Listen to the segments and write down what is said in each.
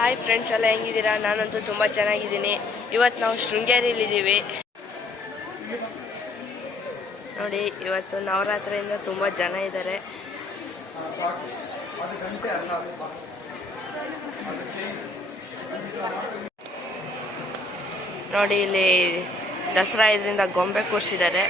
Hi friends ಎಲ್ಲ ಹೆಂಗಿದ್ದೀರಾ? ನಾನಂತೂ ತುಂಬ ಚೆನ್ನಾಗಿದ್ದೀನಿ. ಇವತ್ತು ನಾವು ಶೃಂಗೇರಿಯಲ್ಲಿದ್ದೀವಿ. ನೋಡಿ, ಇವತ್ತು ನವರಾತ್ರಿಯಿಂದ ತುಂಬ ಜನ ಇದ್ದಾರೆ. ನೋಡಿ, ಇಲ್ಲಿ ದಸರಾ ಇದರಿಂದ ಗೊಂಬೆ ಕೂರಿಸಿದ್ದಾರೆ.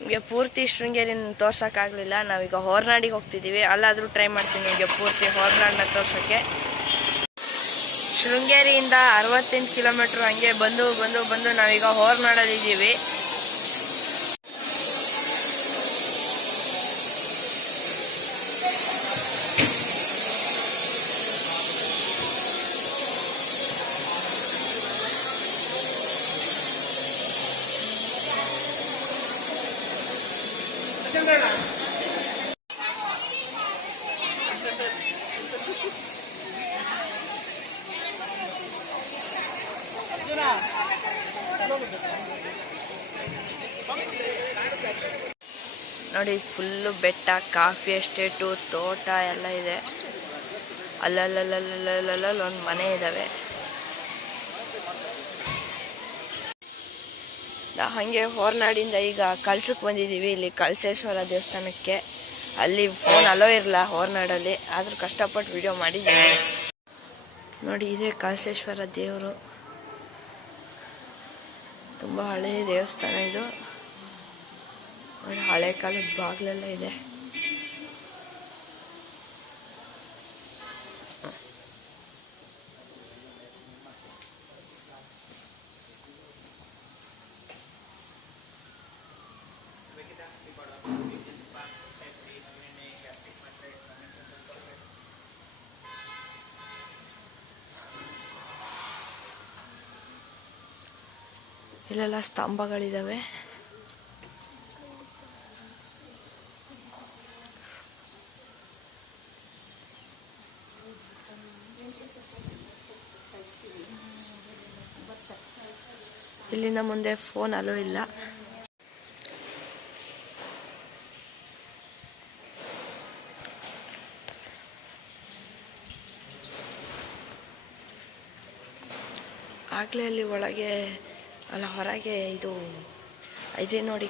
ನಿಮಗೆ ಪೂರ್ತಿ ಶೃಂಗೇರಿನ ತೋರ್ಸೋಕ್ಕಾಗಲಿಲ್ಲ. ನಾವೀಗ ಹೊರನಾಡಿಗೆ ಹೋಗ್ತಿದ್ದೀವಿ. ಅಲ್ಲಾದರೂ ಟ್ರೈ ಮಾಡ್ತೀನಿ ನಿಮಗೆ ಪೂರ್ತಿ ಹೊರನಾಡನ್ನ ತೋರ್ಸೋಕ್ಕೆ. ಶೃಂಗೇರಿಯಿಂದ 68 ಕಿಲೋಮೀಟ್ರ್ ಹಂಗೆ ಬಂದು ನಾವೀಗ ಹೊರನಾಡಲ್ಲಿದ್ದೀವಿ. ನೋಡಿ, ಫುಲ್ಲು ಬೆಟ್ಟ, ಕಾಫಿ ಎಸ್ಟೇಟು, ತೋಟ ಎಲ್ಲ ಇದೆ. ಅಲ್ಲೊಂದು ಮನೆ ಇದ್ದಾವೆ. ಹಾಗೆ ಹೊರನಾಡಿಂದ ಈಗ ಕಳ್ಸಕ್ಕೆ ಬಂದಿದ್ದೀವಿ. ಇಲ್ಲಿ ಕಳಸೇಶ್ವರ ದೇವಸ್ಥಾನಕ್ಕೆ. ಅಲ್ಲಿ ಫೋನ್ ಅಲೋ ಇರಲ್ಲ ಹೊರನಾಡಲ್ಲಿ, ಆದರೂ ಕಷ್ಟಪಟ್ಟು ವಿಡಿಯೋ ಮಾಡಿದ್ದೀವಿ. ನೋಡಿ, ಇದೇ ಕಳಸೇಶ್ವರ ದೇವರು. ತುಂಬ ಹಳೆಯ ದೇವಸ್ಥಾನ ಇದು. ನೋಡಿ, ಹಳೆ ಕಾಲದ ಬಾಗಿಲೆಲ್ಲ ಇದೆ. ಇಲ್ಲೆಲ್ಲ ಸ್ತಂಭಗಳಿದ್ದಾವೆ. ಇಲ್ಲಿಂದ ಮುಂದೆ ಫೋನ್ ಅಲೋ ಇಲ್ಲ. ಆಗಲೇ ಅಲ್ಲಿ ಒಳಗೆ ಅಲ್ಲ ಹೊರಗೆ ಇದೇ ನೋಡಿ,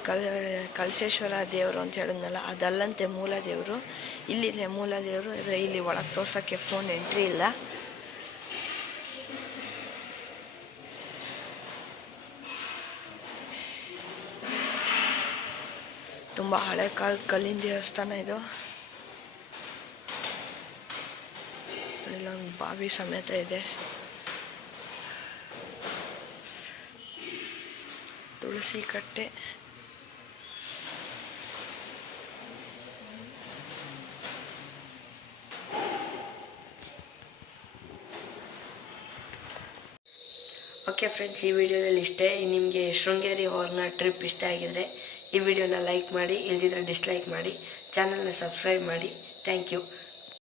ಕಳಸೇಶ್ವರ ದೇವರು ಅಂತ ಹೇಳಿದ್ನಲ್ಲ, ಅದಲ್ಲಂತೆ ಮೂಲ ದೇವರು. ಇಲ್ಲಿದೆ ಮೂಲ ದೇವರು. ಆದರೆ ಇಲ್ಲಿ ಒಳಗೆ ತೋರ್ಸೋಕ್ಕೆ ಫೋನ್ ಎಂಟ್ರಿ ಇಲ್ಲ. ತುಂಬ ಹಳೆ ಕಾಲದ ಕಲ್ಲಿನ ದೇವಸ್ಥಾನ ಇದು. ಇಲ್ಲೊಂದು ಬಾವಿ ಸಮೇತ ಇದೆ. ತುಳಸಿ ಕಟ್ಟೆ. ಓಕೆ ಫ್ರೆಂಡ್ಸ್, ಈ ವಿಡಿಯೋದಲ್ಲಿ ಇಷ್ಟೇ. ನಿಮಗೆ ಶೃಂಗೇರಿ ಹೊರನಾಡು ಟ್ರಿಪ್ ಇಷ್ಟ ಆಗಿದರೆ ಈ ವಿಡಿಯೋನ ಲೈಕ್ ಮಾಡಿ, ಇಲ್ದಿದ್ರೆ ಡಿಸ್ಲೈಕ್ ಮಾಡಿ, ಚಾನಲ್ನ ಸಬ್ಸ್ಕ್ರೈಬ್ ಮಾಡಿ. Thank you.